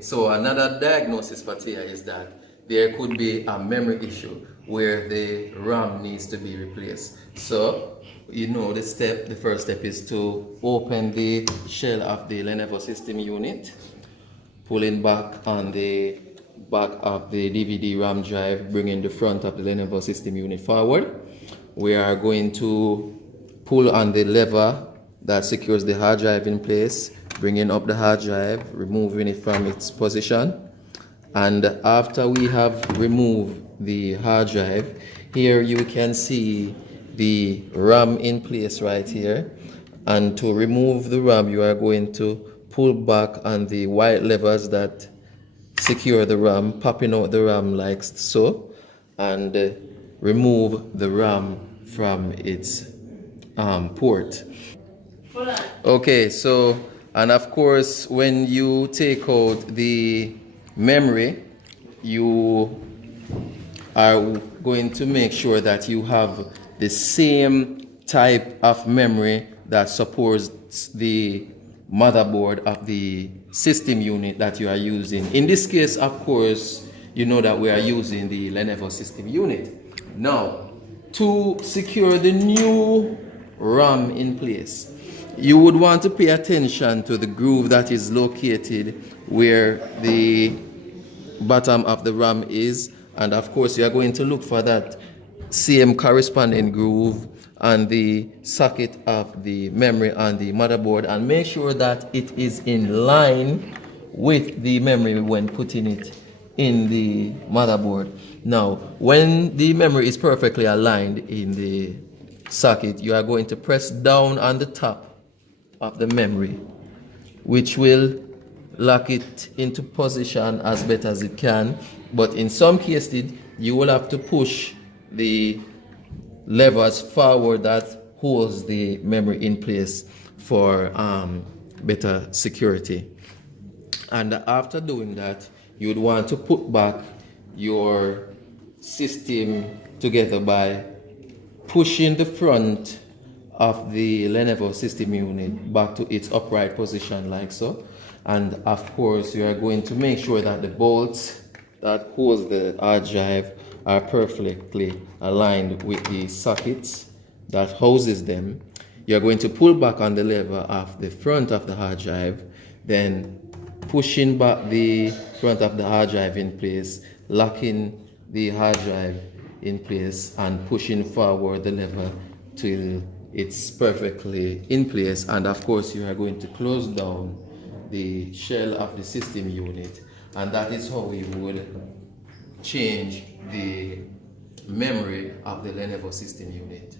Okay, so another diagnosis for Tia is that there could be a memory issue where the RAM needs to be replaced. So, you know, the first step is to open the shell of the Lenovo system unit, pulling back on the back of the DVD RAM drive, bringing the front of the Lenovo system unit forward. We are going to pull on the lever that secures the hard drive in place, bringing up the hard drive, removing it from its position. And after we have removed the hard drive, here you can see the RAM in place right here. And to remove the RAM, you are going to pull back on the white levers that secure the RAM, popping out the RAM like so, and remove the RAM from its port. Okay, so, and of course, when you take out the memory, you are going to make sure that you have the same type of memory that supports the motherboard of the system unit that you are using. In this case, of course, you know that we are using the Lenovo system unit. Now, to secure the new RAM in place, you would want to pay attention to the groove that is located where the bottom of the RAM is, and of course you are going to look for that same corresponding groove on the socket of the memory on the motherboard, and make sure that it is in line with the memory when putting it in the motherboard. Now, when the memory is perfectly aligned in the socket, you are going to press down on the top of the memory, which will lock it into position as best as it can. But in some cases, you will have to push the levers forward that holds the memory in place for better security. And after doing that, you would want to put back your system together by pushing the front of the Lenovo system unit back to its upright position like so. And of course, you are going to make sure that the bolts that holds the hard drive are perfectly aligned with the sockets that houses them. You're going to pull back on the lever of the front of the hard drive, then pushing back the front of the hard drive in place, locking the hard drive in place, and pushing forward the lever till it's perfectly in place. And of course, you are going to close down the shell of the system unit, and that is how we would change the memory of the Lenovo system unit.